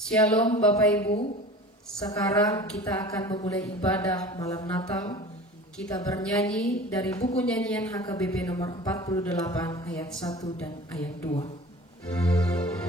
Shalom Bapak Ibu, sekarang kita akan memulai ibadah malam Natal. Kita bernyanyi dari buku nyanyian HKBP nomor 48 ayat 1 dan ayat 2.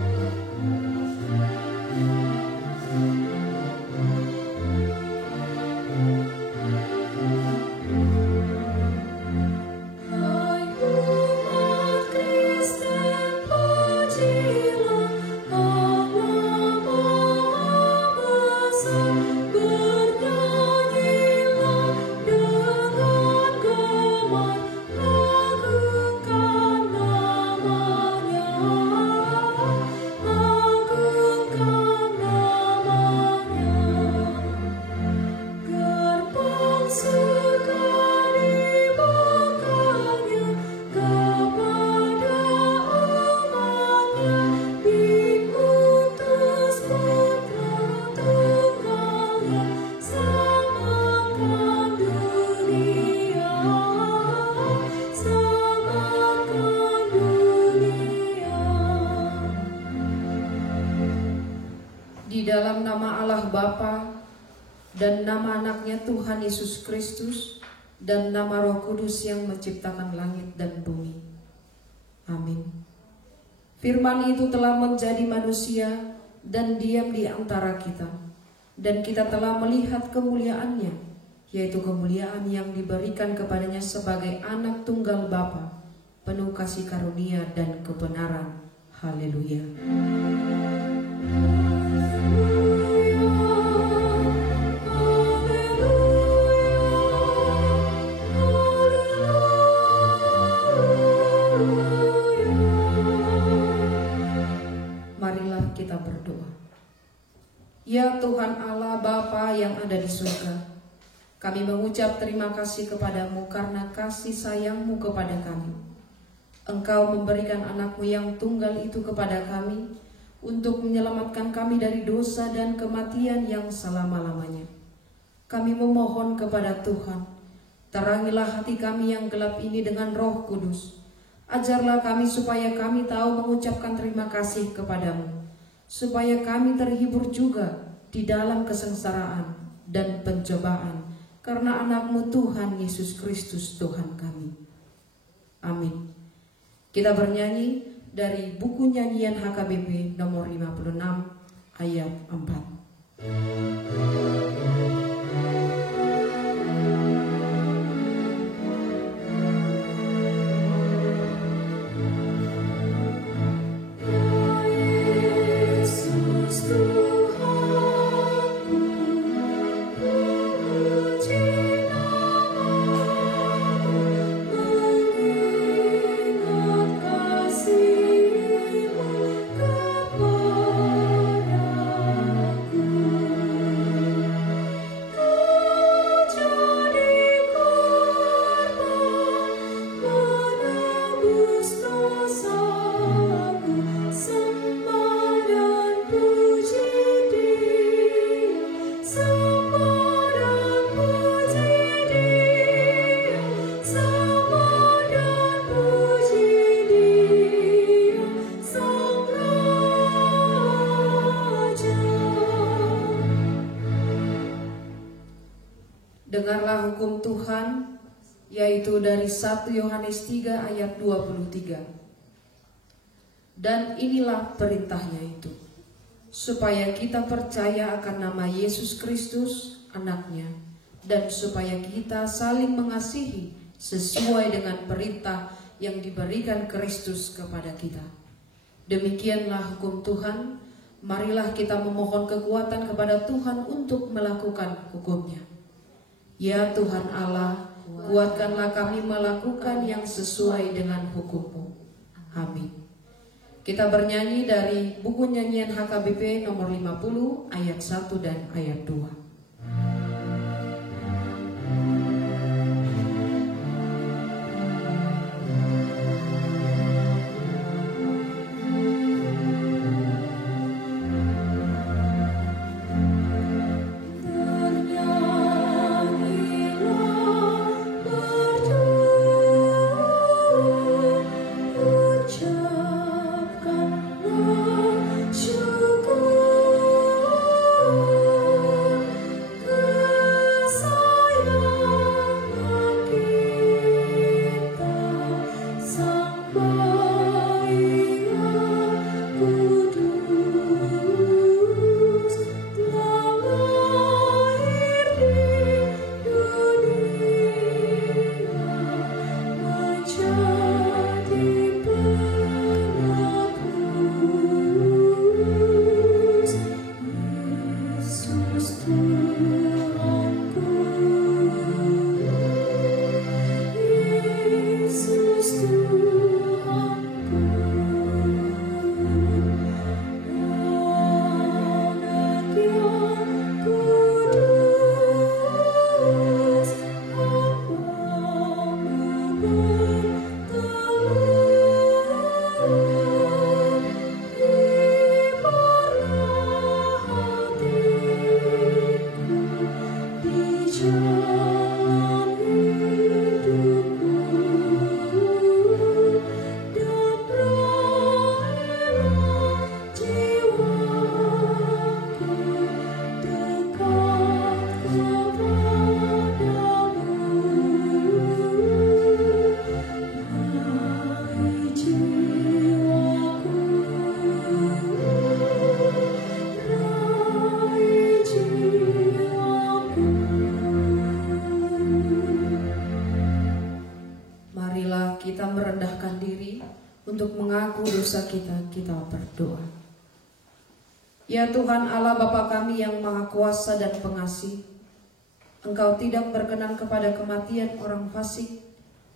Di dalam nama Allah Bapa dan nama anaknya Tuhan Yesus Kristus dan nama Roh Kudus yang menciptakan langit dan bumi. Amin. Firman itu telah menjadi manusia dan diam di antara kita, dan kita telah melihat kemuliaannya, yaitu kemuliaan yang diberikan kepadanya sebagai anak tunggal Bapa, penuh kasih karunia dan kebenaran. Haleluya. Marilah kita berdoa. Ya Tuhan Allah Bapa yang ada di surga, kami mengucap terima kasih kepadamu karena kasih sayangmu kepada kami. Engkau memberikan anakmu yang tunggal itu kepada kami untuk menyelamatkan kami dari dosa dan kematian yang selama-lamanya. Kami memohon kepada Tuhan, terangilah hati kami yang gelap ini dengan Roh Kudus. Ajarlah kami supaya kami tahu mengucapkan terima kasih kepadamu, supaya kami terhibur juga di dalam kesengsaraan dan pencobaan, karena anakmu Tuhan Yesus Kristus Tuhan kami. Amin. Kita bernyanyi dari buku nyanyian HKBP nomor 56 ayat 4. Dengarlah hukum Tuhan, yaitu dari 1 Yohanes 3 ayat 23. Dan inilah perintahnya itu, supaya kita percaya akan nama Yesus Kristus, anaknya, dan supaya kita saling mengasihi sesuai dengan perintah yang diberikan Kristus kepada kita. Demikianlah hukum Tuhan, marilah kita memohon kekuatan kepada Tuhan untuk melakukan hukumnya. Ya Tuhan Allah, kuatkanlah kami melakukan yang sesuai dengan hukum-Mu. Amin. Kita bernyanyi dari buku nyanyian HKBP nomor 50 ayat 1 dan ayat 2. Syukur berdoa. Ya Tuhan Allah Bapa kami yang Maha Kuasa dan Pengasih, Engkau tidak berkenan kepada kematian orang fasik,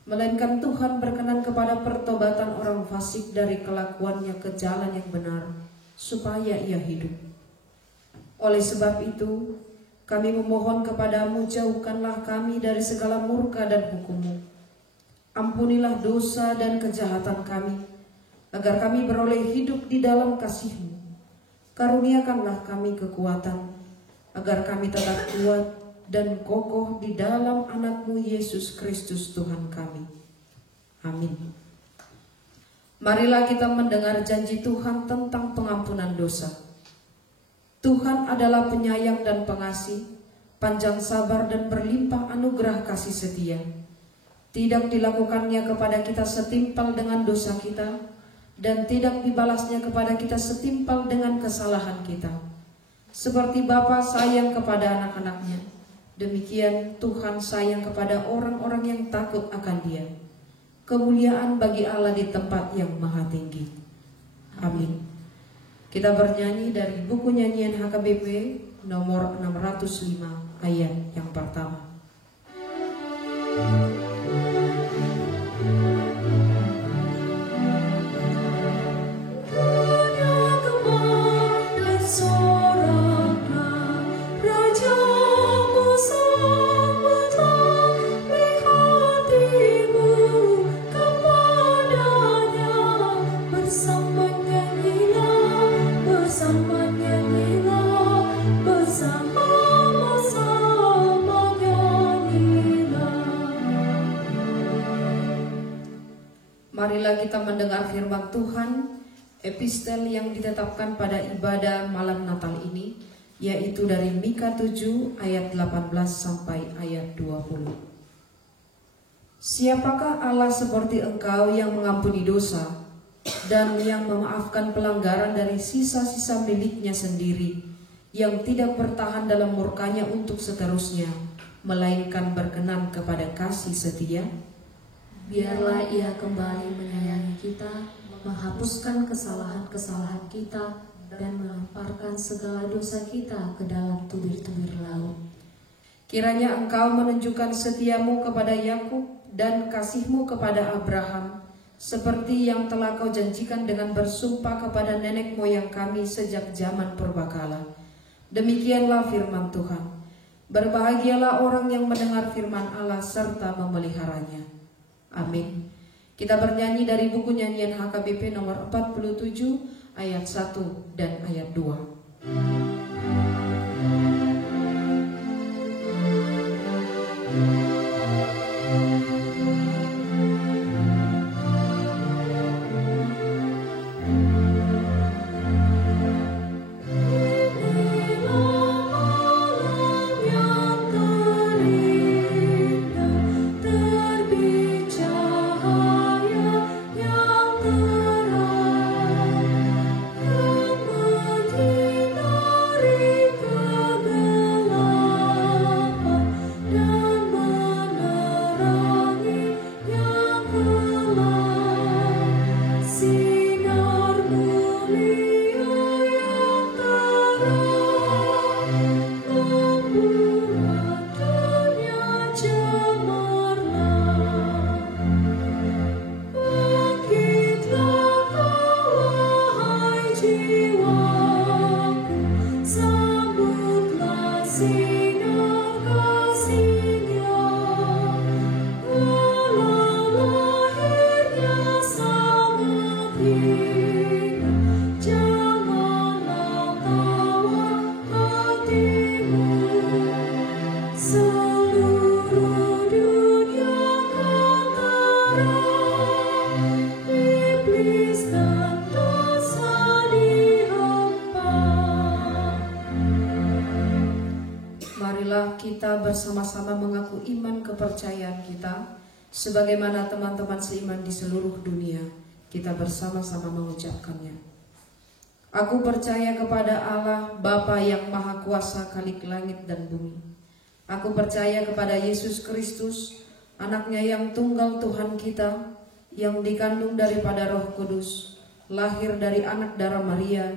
melainkan Tuhan berkenan kepada pertobatan orang fasik dari kelakuannya ke jalan yang benar, supaya ia hidup. Oleh sebab itu, kami memohon kepadamu, jauhkanlah kami dari segala murka dan hukum-Mu. Ampunilah dosa dan kejahatan kami, agar kami beroleh hidup di dalam kasih-Mu. Karuniakanlah kami kekuatan, agar kami tetap kuat dan kokoh di dalam anak-Mu Yesus Kristus Tuhan kami. Amin. Marilah kita mendengar janji Tuhan tentang pengampunan dosa. Tuhan adalah penyayang dan pengasih, panjang sabar dan berlimpah anugerah kasih setia. Tidak dilakukannya kepada kita setimpal dengan dosa kita, dan tidak dibalasnya kepada kita setimpal dengan kesalahan kita. Seperti Bapa sayang kepada anak-anaknya, demikian Tuhan sayang kepada orang-orang yang takut akan Dia. Kemuliaan bagi Allah di tempat yang maha tinggi. Amin. Kita bernyanyi dari buku nyanyian HKBP nomor 605 ayat yang pertama. Marilah kita mendengar firman Tuhan, epistel yang ditetapkan pada ibadah malam Natal ini, yaitu dari Mika 7 ayat 18 sampai ayat 20. Siapakah Allah seperti Engkau yang mengampuni dosa dan yang memaafkan pelanggaran dari sisa-sisa miliknya sendiri, yang tidak bertahan dalam murkanya untuk seterusnya, melainkan berkenan kepada kasih setia? Biarlah Ia kembali menyayangi kita, menghapuskan kesalahan-kesalahan kita, dan melemparkan segala dosa kita ke dalam tubir-tubir laut. Kiranya Engkau menunjukkan setiamu kepada Yakub dan kasih-Mu kepada Abraham, seperti yang telah Kau janjikan dengan bersumpah kepada nenek moyang kami sejak zaman purbakala. Demikianlah firman Tuhan. Berbahagialah orang yang mendengar firman Allah serta memeliharanya. Amin. Kita bernyanyi dari buku nyanyian HKBP nomor 47 ayat 1 dan ayat 2. Kita bersama-sama mengaku iman kepercayaan kita sebagaimana teman-teman seiman di seluruh dunia. Kita bersama-sama mengucapkannya. Aku percaya kepada Allah Bapa yang Maha Kuasa Khalik langit dan bumi. Aku percaya kepada Yesus Kristus, Anaknya yang tunggal Tuhan kita, yang dikandung daripada Roh Kudus, lahir dari anak darah Maria,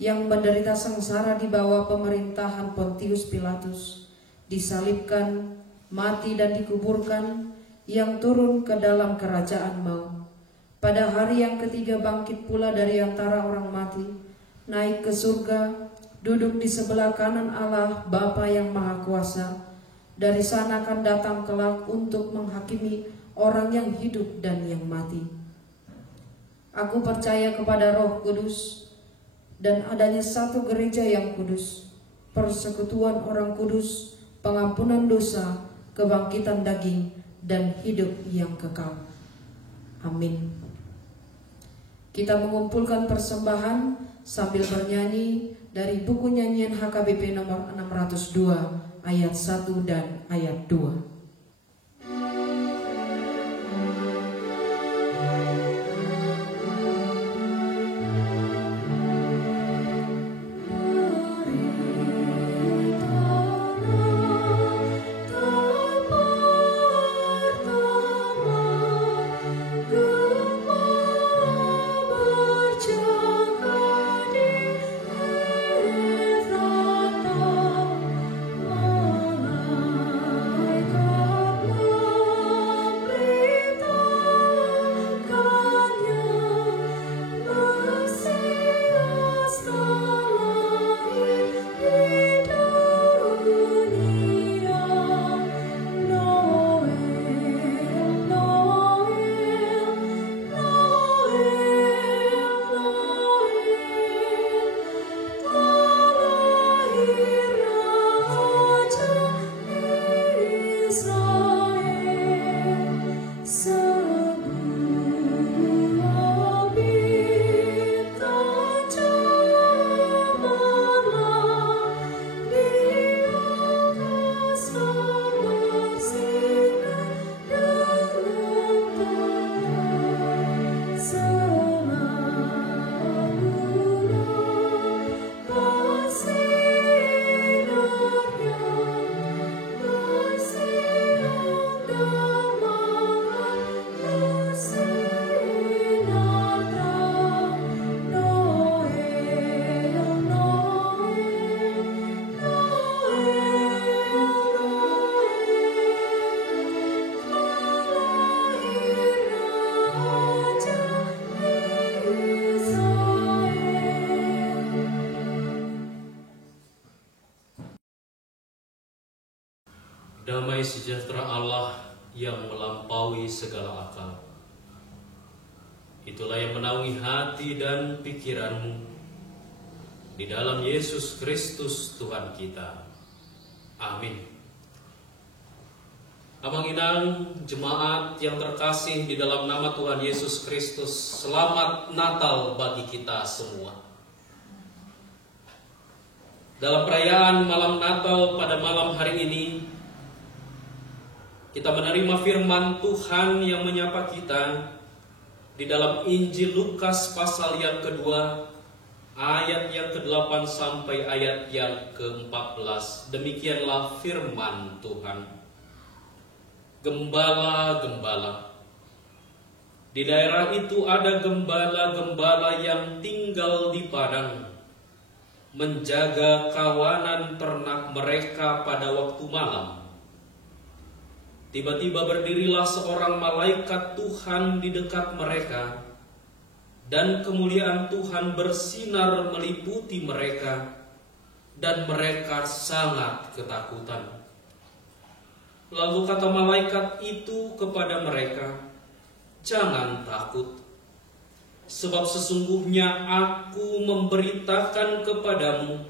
yang menderita sengsara di bawah pemerintahan Pontius Pilatus, disalibkan, mati dan dikuburkan, yang turun ke dalam kerajaan maut. Pada hari yang ketiga bangkit pula dari antara orang mati, naik ke surga, duduk di sebelah kanan Allah Bapa yang Maha Kuasa. Dari sana akan datang kelak untuk menghakimi orang yang hidup dan yang mati. Aku percaya kepada Roh Kudus dan adanya satu gereja yang kudus, persekutuan orang kudus, pengampunan dosa, kebangkitan daging, dan hidup yang kekal. Amin. Kita mengumpulkan persembahan sambil bernyanyi dari buku nyanyian HKBP nomor 602 ayat 1 dan ayat 2. Damai sejahtera Allah yang melampaui segala akal, itulah yang menaungi hati dan pikiranmu di dalam Yesus Kristus Tuhan kita. Amin. Abang Inang, jemaat yang terkasih di dalam nama Tuhan Yesus Kristus, selamat Natal bagi kita semua. Dalam perayaan malam Natal pada malam hari ini, kita menerima firman Tuhan yang menyapa kita di dalam Injil Lukas pasal yang kedua, ayat yang ke-8 sampai ayat yang ke-14. Demikianlah firman Tuhan. Gembala-gembala. Di daerah itu ada gembala-gembala yang tinggal di padang, menjaga kawanan ternak mereka pada waktu malam. Tiba-tiba berdirilah seorang malaikat Tuhan di dekat mereka, dan kemuliaan Tuhan bersinar meliputi mereka, dan mereka sangat ketakutan. Lalu kata malaikat itu kepada mereka, "Jangan takut, sebab sesungguhnya aku memberitakan kepadamu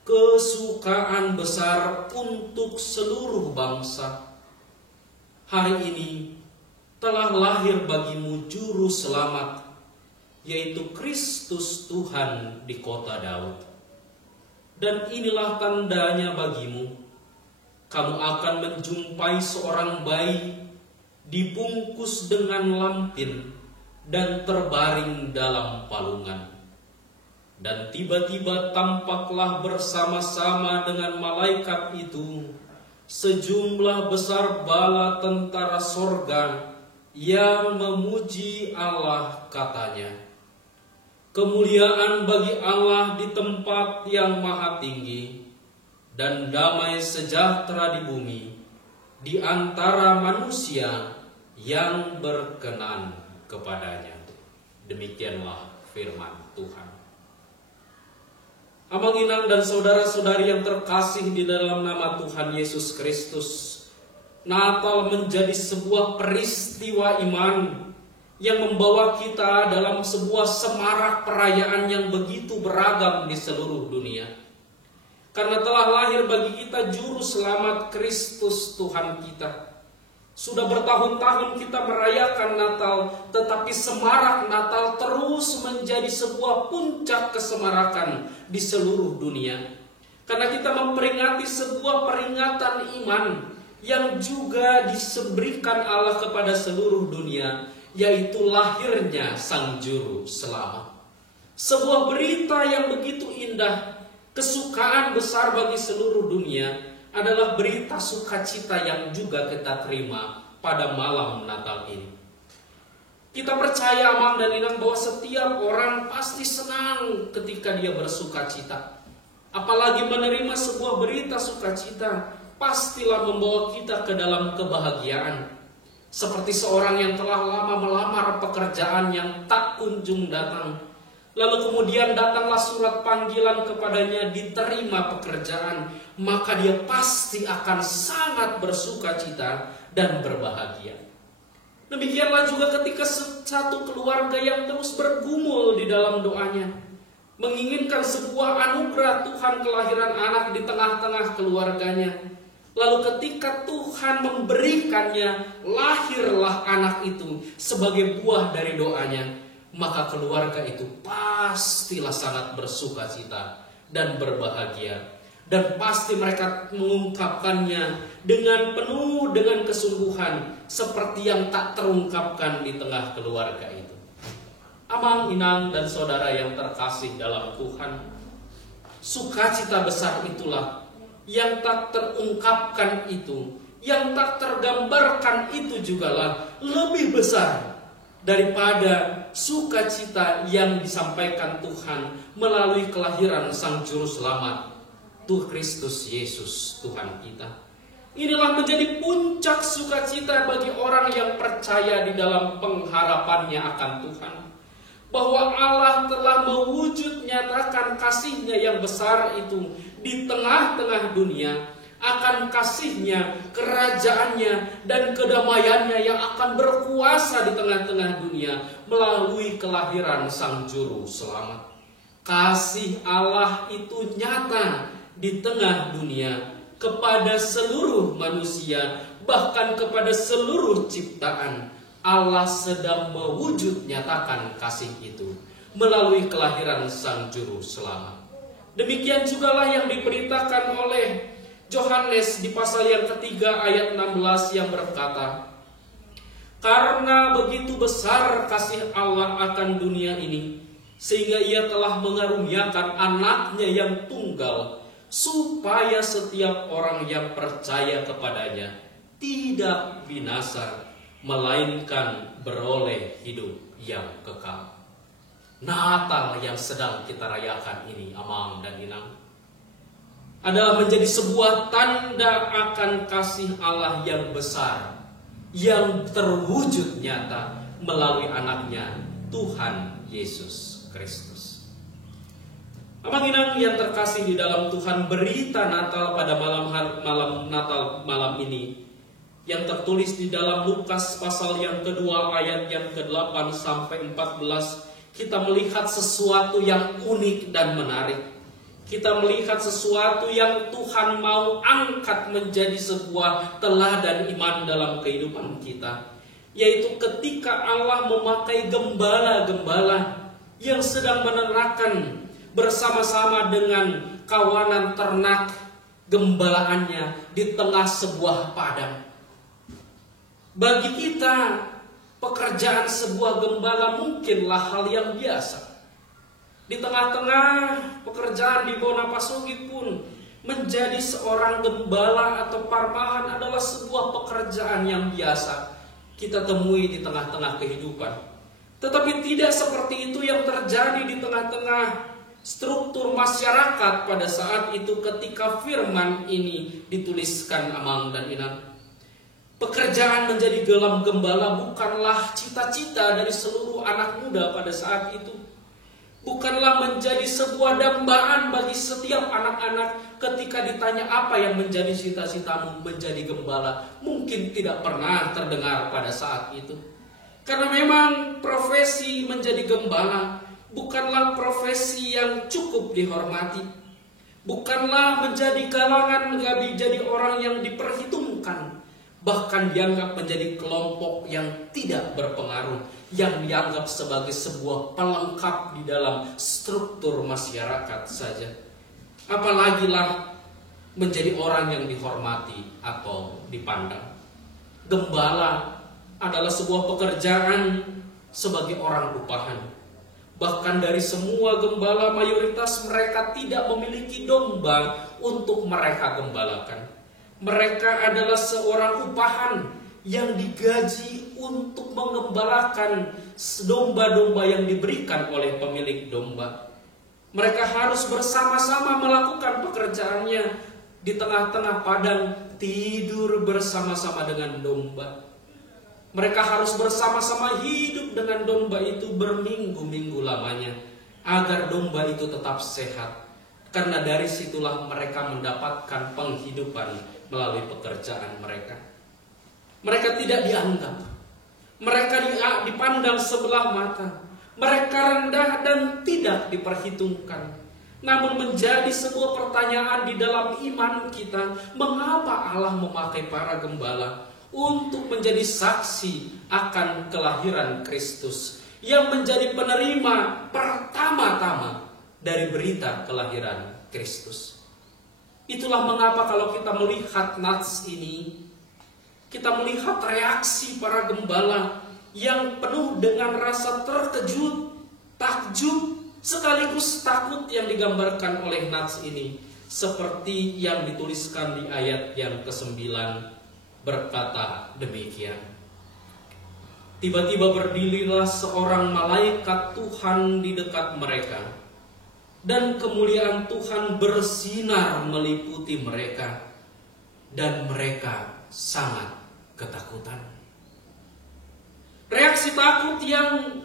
kesukaan besar untuk seluruh bangsa. Hari ini telah lahir bagimu juru selamat, yaitu Kristus Tuhan di kota Daud. Dan inilah tandanya bagimu, kamu akan menjumpai seorang bayi dibungkus dengan lampin dan terbaring dalam palungan. Dan tiba-tiba tampaklah bersama-sama dengan malaikat itu sejumlah besar bala tentara sorga yang memuji Allah, katanya, kemuliaan bagi Allah di tempat yang maha tinggi, dan damai sejahtera di bumi di antara manusia yang berkenan kepadanya. Demikianlah firman Tuhan. Amang Inang dan saudara-saudari yang terkasih di dalam nama Tuhan Yesus Kristus, Natal menjadi sebuah peristiwa iman yang membawa kita dalam sebuah semarak perayaan yang begitu beragam di seluruh dunia. Karena telah lahir bagi kita juru selamat Kristus Tuhan kita. Sudah bertahun-tahun kita merayakan Natal, tetapi semarak Natal terus menjadi sebuah puncak kesemarakan di seluruh dunia. Karena kita memperingati sebuah peringatan iman yang juga diberikan Allah kepada seluruh dunia, yaitu lahirnya Sang Juru Selamat. Sebuah berita yang begitu indah, kesukaan besar bagi seluruh dunia, adalah berita sukacita yang juga kita terima pada malam Natal ini. Kita percaya, Amang dan Inang, bahwa setiap orang pasti senang ketika dia bersukacita. Apalagi menerima sebuah berita sukacita, pastilah membawa kita ke dalam kebahagiaan. Seperti seorang yang telah lama melamar pekerjaan yang tak kunjung datang, lalu kemudian datanglah surat panggilan kepadanya, diterima pekerjaan, maka dia pasti akan sangat bersukacita dan berbahagia. Demikianlah juga ketika satu keluarga yang terus bergumul di dalam doanya, menginginkan sebuah anugerah Tuhan kelahiran anak di tengah-tengah keluarganya. Lalu ketika Tuhan memberikannya, lahirlah anak itu sebagai buah dari doanya, maka keluarga itu pastilah sangat bersukacita dan berbahagia. Dan pasti mereka mengungkapkannya dengan penuh dengan kesungguhan, seperti yang tak terungkapkan di tengah keluarga itu. Amang, Inang, dan saudara yang terkasih dalam Tuhan, sukacita besar itulah yang tak terungkapkan itu, yang tak tergambarkan itu jugalah lebih besar daripada sukacita yang disampaikan Tuhan melalui kelahiran Sang Juru Selamat, Tuhan Kristus Yesus Tuhan kita. Inilah menjadi puncak sukacita bagi orang yang percaya di dalam pengharapannya akan Tuhan, bahwa Allah telah mewujud nyatakan kasih-Nya yang besar itu di tengah-tengah dunia, akan kasih-Nya, kerajaan-Nya, dan kedamaian-Nya yang akan berkuasa di tengah-tengah dunia melalui kelahiran Sang Juru Selamat. Kasih Allah itu nyata di tengah dunia kepada seluruh manusia, bahkan kepada seluruh ciptaan. Allah sedang mewujud nyatakan kasih itu melalui kelahiran Sang Juru Selamat. Demikian jugalah yang diberitakan oleh Yohanes di pasal yang ketiga ayat 16 yang berkata, "Karena begitu besar kasih Allah akan dunia ini, sehingga Ia telah mengaruniakan anaknya yang tunggal, supaya setiap orang yang percaya kepadanya tidak binasa, melainkan beroleh hidup yang kekal." Natal yang sedang kita rayakan ini, Amang dan Inang, adalah menjadi sebuah tanda akan kasih Allah yang besar, yang terwujud nyata melalui anaknya, Tuhan Yesus Kristus. Amang Inang yang terkasih di dalam Tuhan, berita Natal pada malam Natal malam ini yang tertulis di dalam Lukas pasal yang kedua ayat yang ke-8 sampai 14, kita melihat sesuatu yang unik dan menarik. Kita melihat sesuatu yang Tuhan mau angkat menjadi sebuah teladan iman dalam kehidupan kita, yaitu ketika Allah memakai gembala-gembala yang sedang menernakan bersama-sama dengan kawanan ternak gembalaannya di tengah sebuah padang. Bagi kita, pekerjaan sebuah gembala mungkinlah hal yang biasa. Di tengah-tengah pekerjaan di Bonapasugi pun, menjadi seorang gembala atau parmahan adalah sebuah pekerjaan yang biasa kita temui di tengah-tengah kehidupan. Tetapi tidak seperti itu yang terjadi di tengah-tengah struktur masyarakat pada saat itu ketika firman ini dituliskan Amang dan Inang. Pekerjaan menjadi gelam gembala bukanlah cita-cita dari seluruh anak muda pada saat itu. Bukanlah menjadi sebuah dambaan bagi setiap anak-anak ketika ditanya apa yang menjadi cita-citamu menjadi gembala. Mungkin tidak pernah terdengar pada saat itu. Karena memang profesi menjadi gembala bukanlah profesi yang cukup dihormati. Bukanlah menjadi kalangan jadi orang yang diperhitungkan. Bahkan dianggap menjadi kelompok yang tidak berpengaruh. Yang dianggap sebagai sebuah pelengkap di dalam struktur masyarakat saja. Apalagilah menjadi orang yang dihormati atau dipandang. Gembala adalah sebuah pekerjaan sebagai orang upahan. Bahkan dari semua gembala mayoritas mereka tidak memiliki domba untuk mereka gembalakan. Mereka adalah seorang upahan yang digaji untuk mengembalakan domba-domba yang diberikan oleh pemilik domba. Mereka harus bersama-sama melakukan pekerjaannya di tengah-tengah padang, tidur bersama-sama dengan domba. Mereka harus bersama-sama hidup dengan domba itu berminggu-minggu lamanya agar domba itu tetap sehat. Karena dari situlah mereka mendapatkan penghidupan melalui pekerjaan mereka. Mereka tidak dianggap. Mereka dipandang sebelah mata. Mereka rendah dan tidak diperhitungkan. Namun menjadi sebuah pertanyaan di dalam iman kita, mengapa Allah memakai para gembala untuk menjadi saksi akan kelahiran Kristus, yang menjadi penerima pertama-tama dari berita kelahiran Kristus. Itulah mengapa kalau kita melihat nats ini, kita melihat reaksi para gembala yang penuh dengan rasa terkejut, takjub, sekaligus takut yang digambarkan oleh nats ini. Seperti yang dituliskan di ayat yang ke-9 berkata demikian. Tiba-tiba berdirilah seorang malaikat Tuhan di dekat mereka, dan kemuliaan Tuhan bersinar meliputi mereka, dan mereka sangat ketakutan. Reaksi takut yang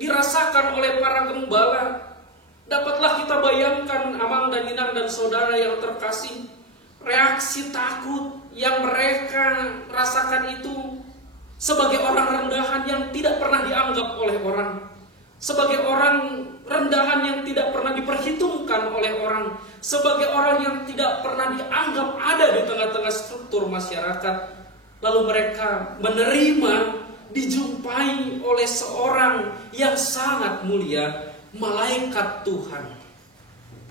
dirasakan oleh para gembala dapatlah kita bayangkan, Amang dan Inang dan saudara yang terkasih. Reaksi takut yang mereka rasakan itu sebagai orang rendahan yang tidak pernah dianggap oleh orang, sebagai orang rendahan yang tidak pernah diperhitungkan oleh orang, sebagai orang yang tidak pernah dianggap ada di tengah-tengah struktur masyarakat. Lalu mereka menerima, dijumpai oleh seorang yang sangat mulia, malaikat Tuhan.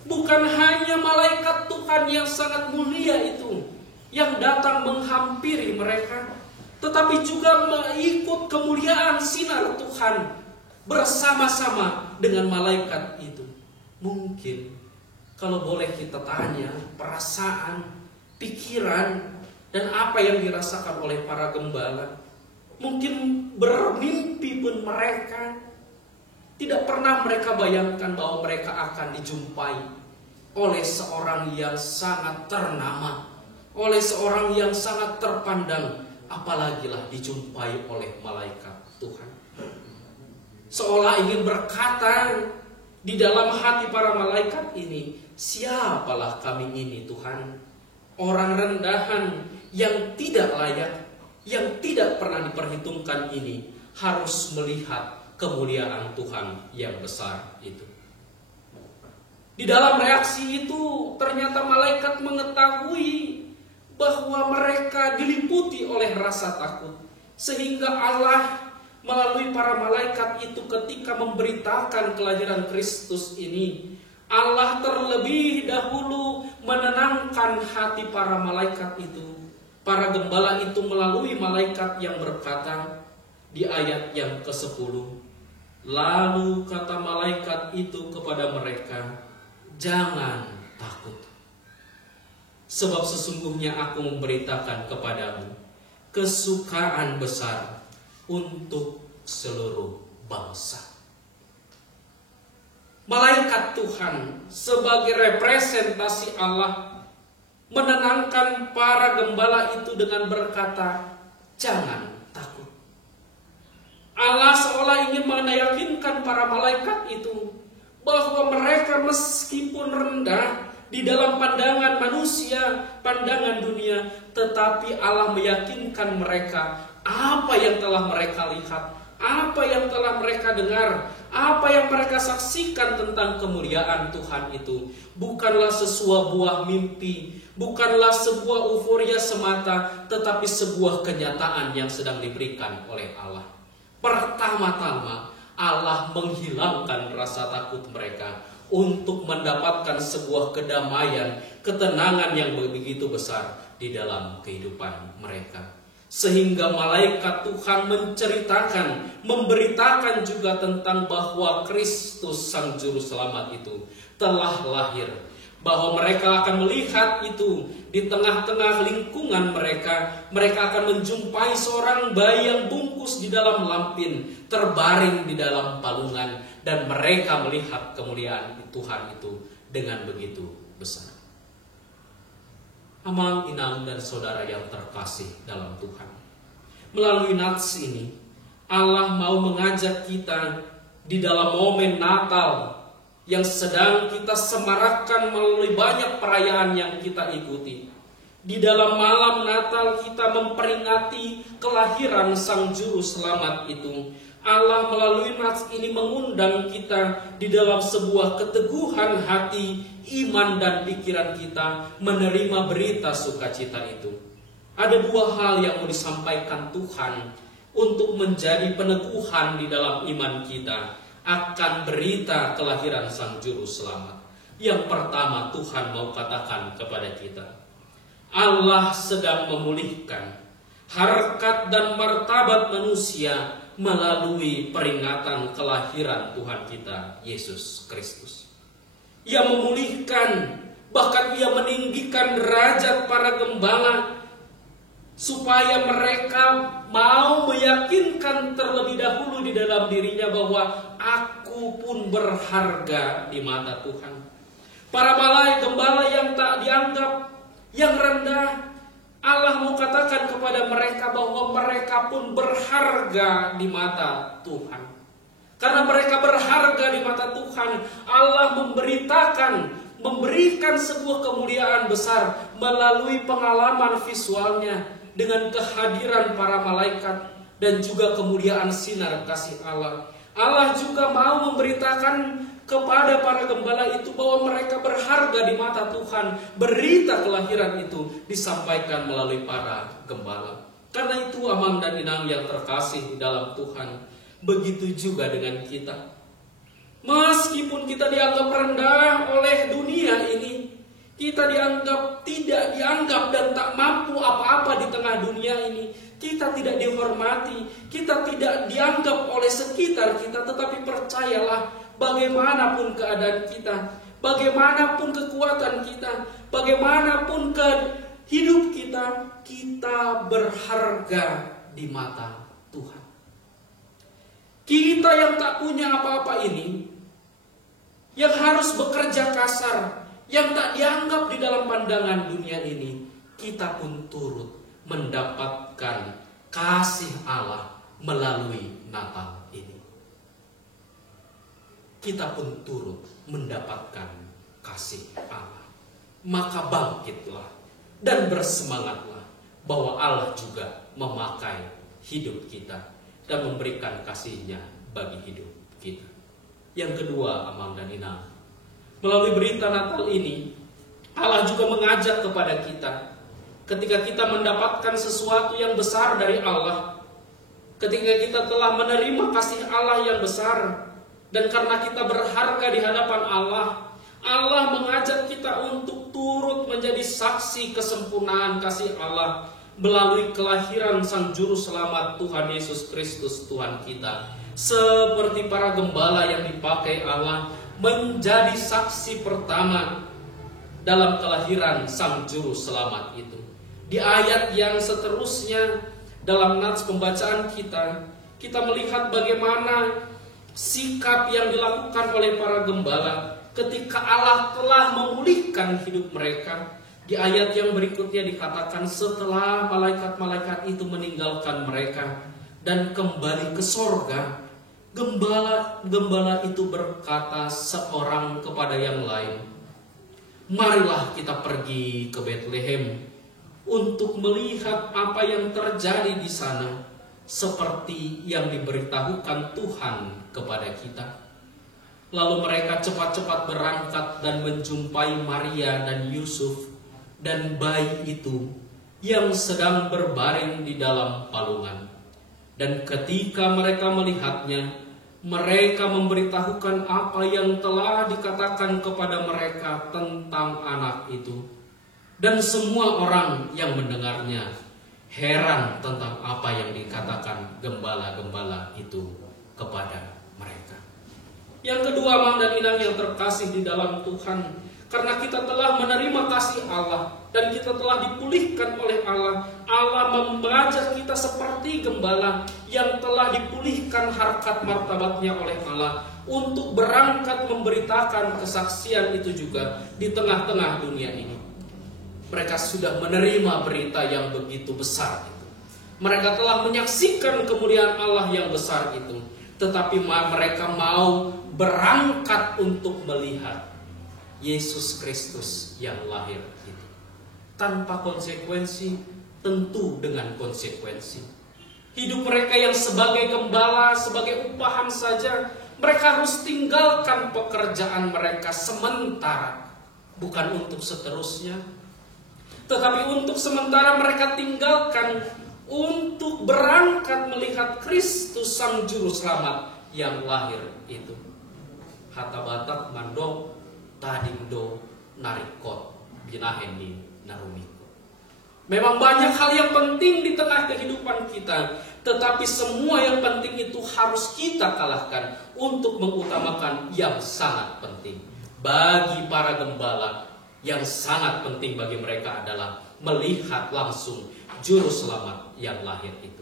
Bukan hanya malaikat Tuhan yang sangat mulia itu yang datang menghampiri mereka, tetapi juga mengikut kemuliaan sinar Tuhan bersama-sama dengan malaikat itu. Mungkin kalau boleh kita tanya perasaan, pikiran, dan apa yang dirasakan oleh para gembala, mungkin bermimpi pun mereka tidak pernah mereka bayangkan bahwa mereka akan dijumpai oleh seorang yang sangat ternama, oleh seorang yang sangat terpandang, apalagilah dijumpai oleh malaikat Tuhan. Seolah ingin berkata di dalam hati para malaikat ini, siapalah kami ini Tuhan? Orang rendahan yang tidak layak, yang tidak pernah diperhitungkan ini harus melihat kemuliaan Tuhan yang besar itu. Di dalam reaksi itu ternyata malaikat mengetahui bahwa mereka diliputi oleh rasa takut, sehingga Allah melalui para malaikat itu ketika memberitakan kelahiran Kristus ini, Allah terlebih dahulu menenangkan hati para malaikat itu. Para gembala itu melalui malaikat yang berkata di ayat yang ke-10, lalu kata malaikat itu kepada mereka, jangan takut, sebab sesungguhnya aku memberitakan kepadamu kesukaan besar untuk seluruh bangsa. Malaikat Tuhan sebagai representasi Allah menenangkan para gembala itu dengan berkata, jangan takut. Allah seolah ingin meyakinkan para malaikat itu bahwa mereka meskipun rendah di dalam pandangan manusia, pandangan dunia, tetapi Allah meyakinkan mereka apa yang telah mereka lihat, apa yang telah mereka dengar, apa yang mereka saksikan tentang kemuliaan Tuhan itu bukanlah sebuah buah mimpi, bukanlah sebuah euforia semata, tetapi sebuah kenyataan yang sedang diberikan oleh Allah. Pertama-tama Allah menghilangkan rasa takut mereka untuk mendapatkan sebuah kedamaian, ketenangan yang begitu besar di dalam kehidupan mereka. Sehingga malaikat Tuhan menceritakan, memberitakan juga tentang bahwa Kristus Sang Juru Selamat itu telah lahir. Bahwa mereka akan melihat itu di tengah-tengah lingkungan mereka. Mereka akan menjumpai seorang bayi yang bungkus di dalam lampin, terbaring di dalam palungan. Dan mereka melihat kemuliaan Tuhan itu dengan begitu besar. Amal, inang, dan saudara yang terkasih dalam Tuhan. Melalui nats ini, Allah mau mengajak kita di dalam momen Natal yang sedang kita semarakkan melalui banyak perayaan yang kita ikuti. Di dalam malam Natal kita memperingati kelahiran Sang Juru Selamat itu. Allah melalui nats ini mengundang kita di dalam sebuah keteguhan hati, iman dan pikiran kita menerima berita sukacita itu. Ada dua hal yang mau disampaikan Tuhan untuk menjadi peneguhan di dalam iman kita akan berita kelahiran Sang Juru Selamat. Yang pertama, Tuhan mau katakan kepada kita, Allah sedang memulihkan harkat dan martabat manusia melalui peringatan kelahiran Tuhan kita, Yesus Kristus. Ia memulihkan, bahkan ia meninggikan derajat para gembala, supaya mereka mau meyakinkan terlebih dahulu di dalam dirinya bahwa aku pun berharga di mata Tuhan. Para gembala yang tak dianggap, yang rendah, Allah mau katakan kepada mereka bahwa mereka pun berharga di mata Tuhan. Karena mereka berharga di mata Tuhan, Allah memberikan sebuah kemuliaan besar melalui pengalaman visualnya dengan kehadiran para malaikat dan juga kemuliaan sinar kasih Allah. Allah juga mau memberitakan kepada para gembala itu bahwa mereka berharga di mata Tuhan. Berita kelahiran itu disampaikan melalui para gembala. Karena itu amang dan inang yang terkasih di dalam Tuhan, begitu juga dengan kita. Meskipun kita dianggap rendah oleh dunia ini, kita tidak dianggap dan tak mampu apa-apa di tengah dunia ini, kita tidak dihormati, kita tidak dianggap oleh sekitar kita, tetapi percayalah, bagaimanapun keadaan kita, bagaimanapun kekuatan kita, bagaimanapun hidup kita, kita berharga di mata Tuhan. Kita yang tak punya apa-apa ini, yang harus bekerja kasar, yang tak dianggap di dalam pandangan dunia ini, kita pun turut mendapatkan kasih Allah melalui Natal ini. Kita pun turut mendapatkan kasih Allah. Maka bangkitlah dan bersemangatlah bahwa Allah juga memakai hidup kita dan memberikan kasih-Nya bagi hidup kita. Yang kedua, amang dan inang, melalui berita Natal ini, Allah juga mengajak kepada kita, ketika kita mendapatkan sesuatu yang besar dari Allah, ketika kita telah menerima kasih Allah yang besar, dan karena kita berharga di hadapan Allah, Allah mengajak kita untuk turut menjadi saksi kesempurnaan kasih Allah melalui kelahiran Sang Juru Selamat Tuhan Yesus Kristus Tuhan kita. Seperti para gembala yang dipakai Allah menjadi saksi pertama dalam kelahiran Sang Juru Selamat itu. Di ayat yang seterusnya dalam nats pembacaan kita melihat bagaimana sikap yang dilakukan oleh para gembala ketika Allah telah memulihkan hidup mereka. Di ayat yang berikutnya dikatakan setelah malaikat-malaikat itu meninggalkan mereka dan kembali ke sorga, gembala itu berkata seorang kepada yang lain, marilah kita pergi ke Betlehem untuk melihat apa yang terjadi di sana, seperti yang diberitahukan Tuhan kepada kita. Lalu mereka cepat-cepat berangkat dan menjumpai Maria dan Yusuf dan bayi itu yang sedang berbaring di dalam palungan. Dan ketika mereka melihatnya, mereka memberitahukan apa yang telah dikatakan kepada mereka tentang anak itu. Dan semua orang yang mendengarnya heran tentang apa yang dikatakan gembala-gembala itu kepada mereka. Yang kedua, Mang dan Inang yang terkasih di dalam Tuhan, karena kita telah menerima kasih Allah dan kita telah dipulihkan oleh Allah, Allah mengajak kita seperti gembala yang telah dipulihkan harkat martabatnya oleh Allah untuk berangkat memberitakan kesaksian itu juga di tengah-tengah dunia ini. Mereka sudah menerima berita yang begitu besar itu. Mereka telah menyaksikan kemuliaan Allah yang besar itu, tetapi mereka mau berangkat untuk melihat Yesus Kristus yang lahir itu. Tanpa konsekuensi, tentu dengan konsekuensi. Hidup mereka yang sebagai gembala, sebagai upahan saja, mereka harus tinggalkan pekerjaan mereka sementara, bukan untuk seterusnya. Tetapi untuk sementara mereka tinggalkan untuk berangkat melihat Kristus Sang Juru Selamat yang lahir itu. Hatta Batak Mando Tadimdo Narikot Binaheni Narumiko. Memang banyak hal yang penting di tengah kehidupan kita, tetapi semua yang penting itu harus kita kalahkan untuk mengutamakan yang sangat penting. Bagi para gembala, yang sangat penting bagi mereka adalah melihat langsung Juru Selamat yang lahir itu.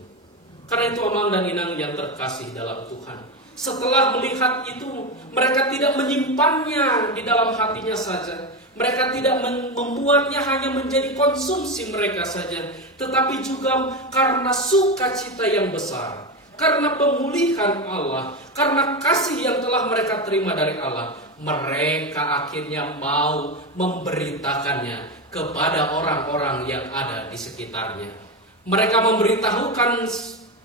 Karena itu Amang dan Inang yang terkasih dalam Tuhan, setelah melihat itu, mereka tidak menyimpannya di dalam hatinya saja. Mereka tidak membuatnya hanya menjadi konsumsi mereka saja, tetapi juga karena sukacita yang besar, karena pemulihan Allah, karena kasih yang telah mereka terima dari Allah, mereka akhirnya mau memberitakannya kepada orang-orang yang ada di sekitarnya. Mereka memberitahukan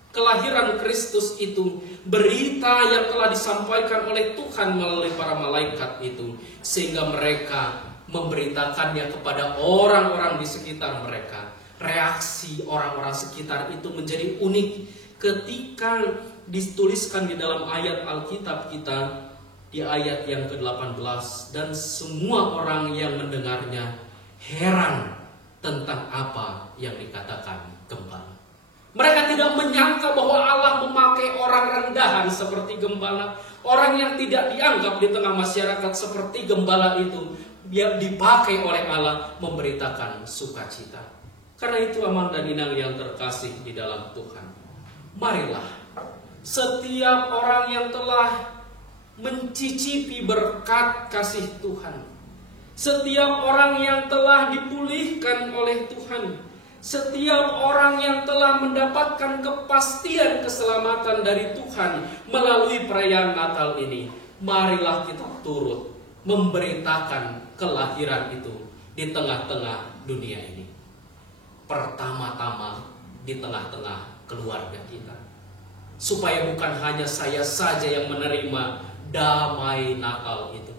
kelahiran Kristus itu, berita yang telah disampaikan oleh Tuhan melalui para malaikat itu, sehingga mereka memberitakannya kepada orang-orang di sekitar mereka. Reaksi orang-orang sekitar itu menjadi unik ketika dituliskan di dalam ayat Alkitab kita di ayat yang ke-18, dan semua orang yang mendengarnya heran tentang apa yang dikatakan gembala. Mereka tidak menyangka bahwa Allah memakai orang rendahan seperti gembala, orang yang tidak dianggap di tengah masyarakat seperti gembala itu, yang dipakai oleh Allah memberitakan sukacita. Karena itu Amang dan Inang yang terkasih di dalam Tuhan, marilah setiap orang yang telah mencicipi berkat kasih Tuhan, setiap orang yang telah dipulihkan oleh Tuhan, setiap orang yang telah mendapatkan kepastian keselamatan dari Tuhan melalui perayaan Natal ini, marilah kita turut memberitakan kelahiran itu di tengah-tengah dunia ini. Pertama-tama di tengah-tengah keluarga kita, supaya bukan hanya saya saja yang menerima damai Natal itu,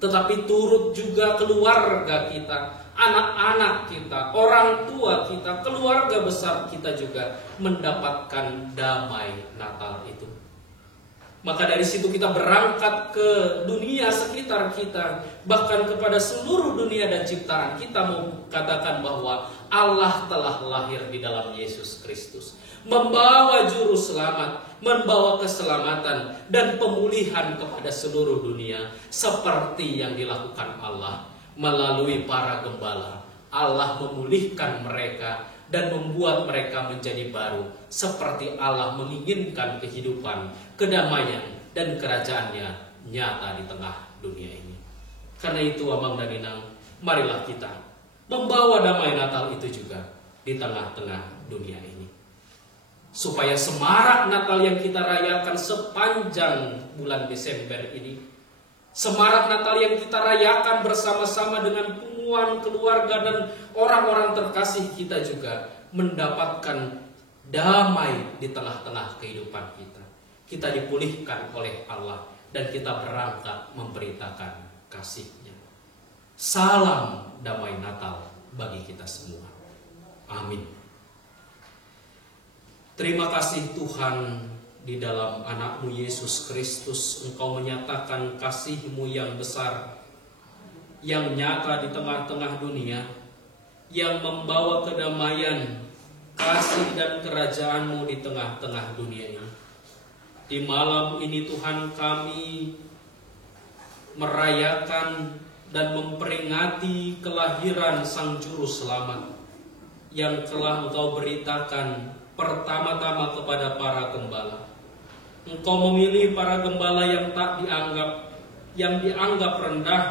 tetapi turut juga keluarga kita, anak-anak kita, orang tua kita, keluarga besar kita juga mendapatkan damai Natal itu. Maka dari situ kita berangkat ke dunia sekitar kita, bahkan kepada seluruh dunia dan ciptaan. Kita mau katakan bahwa Allah telah lahir di dalam Yesus Kristus, membawa juru selamat, membawa keselamatan dan pemulihan kepada seluruh dunia, seperti yang dilakukan Allah melalui para gembala. Allah memulihkan mereka dan membuat mereka menjadi baru, seperti Allah menginginkan kehidupan, kedamaian, dan kerajaannya nyata di tengah dunia ini. Karena itu Amang dan Inang, marilah kita membawa damai Natal itu juga di tengah-tengah dunia ini. Supaya semarak Natal yang kita rayakan sepanjang bulan Desember ini, semarak Natal yang kita rayakan bersama-sama dengan punguan keluarga dan orang-orang terkasih kita juga mendapatkan damai di tengah-tengah kehidupan kita. Kita dipulihkan oleh Allah dan kita berangkat memberitakan kasih-Nya. Salam damai Natal bagi kita semua. Amin. Terima kasih Tuhan, di dalam anak-Mu Yesus Kristus Engkau menyatakan kasih-Mu yang besar, yang nyata di tengah-tengah dunia, yang membawa kedamaian, kasih dan kerajaan-Mu di tengah-tengah dunia ini. Di malam ini Tuhan, kami merayakan dan memperingati kelahiran Sang Juru Selamat yang telah Engkau beritakan pertama-tama kepada para gembala. Engkau memilih para gembala yang tak dianggap, yang dianggap rendah,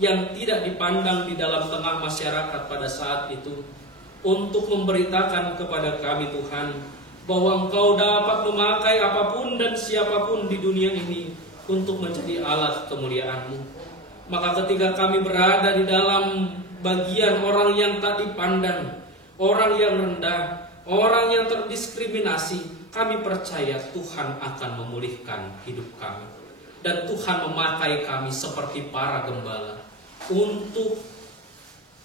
yang tidak dipandang di dalam tengah masyarakat pada saat itu, untuk memberitakan kepada kami Tuhan, bahwa Engkau dapat memakai apapun dan siapapun di dunia ini untuk menjadi alat kemuliaan-Mu. Maka ketika kami berada di dalam bagian orang yang tak dipandang, orang yang rendah, orang yang terdiskriminasi, kami percaya Tuhan akan memulihkan hidup kami. Dan Tuhan memakai kami seperti para gembala untuk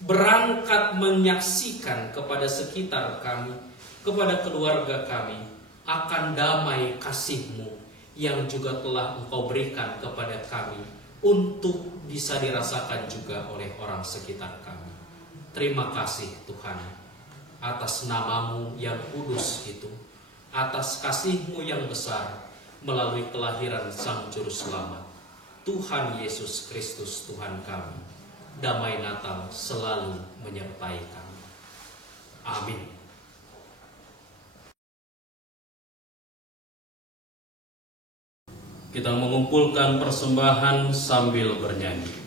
berangkat menyaksikan kepada sekitar kami, kepada keluarga kami, akan damai kasih-Mu yang juga telah Engkau berikan kepada kami untuk bisa dirasakan juga oleh orang sekitar kami. Terima kasih Tuhan atas nama-Mu yang kudus itu, atas kasih-Mu yang besar melalui kelahiran Sang Juru Selamat, Tuhan Yesus Kristus Tuhan kami. Damai Natal selalu menyertai kami. Amin. Kita mengumpulkan persembahan sambil bernyanyi.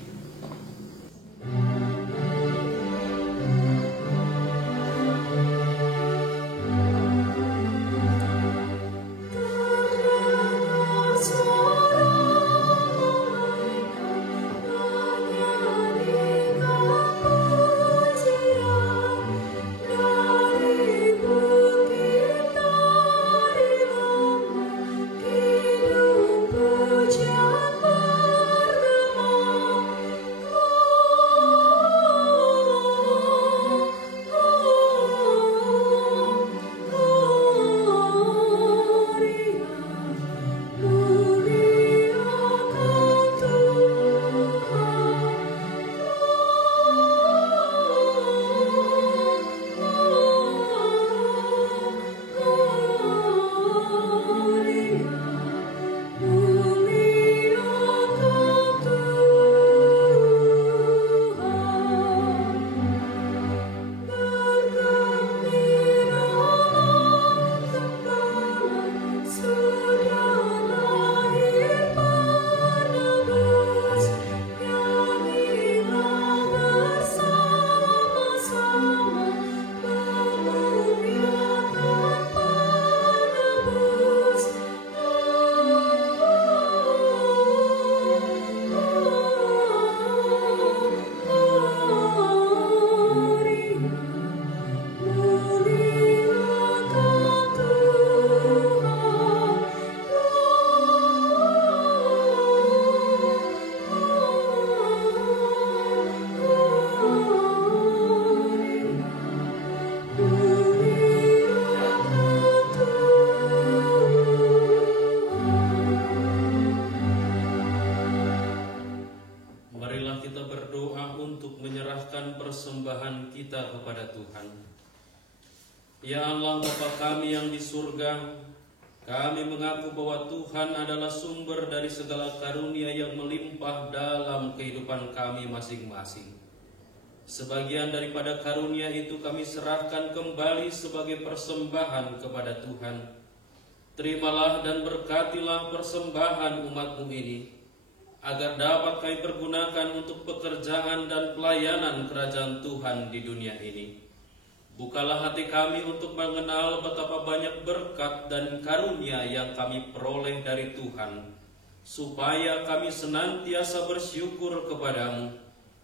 persembahan kita kepada Tuhan. Ya Allah Bapa kami yang di surga, kami mengaku bahwa Tuhan adalah sumber dari segala karunia yang melimpah dalam kehidupan kami masing-masing. Sebagian daripada karunia itu kami serahkan kembali sebagai persembahan kepada Tuhan. Terimalah dan berkatilah persembahan umat-Mu ini, agar dapat kami pergunakan untuk pekerjaan dan pelayanan kerajaan Tuhan di dunia ini. Bukalah hati kami untuk mengenal betapa banyak berkat dan karunia yang kami peroleh dari Tuhan, supaya kami senantiasa bersyukur kepadamu,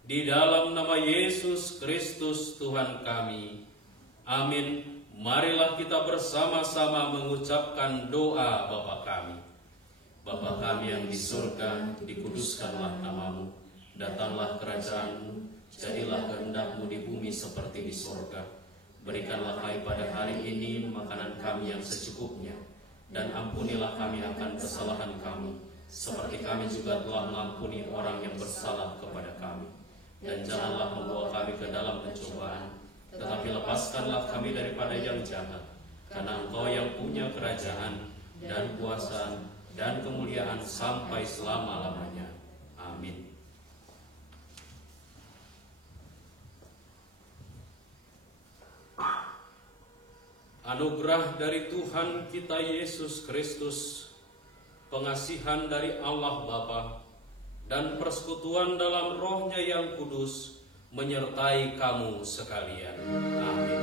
di dalam nama Yesus Kristus Tuhan kami. Amin. Marilah kita bersama-sama mengucapkan doa Bapa kami. Bapa kami yang di surga, dikuduskanlah nama-Mu. Datanglah kerajaan-Mu, jadilah kehendak-Mu di bumi seperti di surga. Berikanlah kami pada hari ini makanan kami yang secukupnya, dan ampunilah kami akan kesalahan kami, seperti kami juga telah mengampuni orang yang bersalah kepada kami. Dan janganlah membawa kami ke dalam pencobaan, tetapi lepaskanlah kami daripada yang jahat. Karena Engkau yang punya kerajaan dan kuasa dan kemuliaan sampai selama-lamanya. Amin. Anugerah dari Tuhan kita Yesus Kristus, pengasihan dari Allah Bapa, dan persekutuan dalam Roh-Nya yang kudus menyertai kamu sekalian. Amin.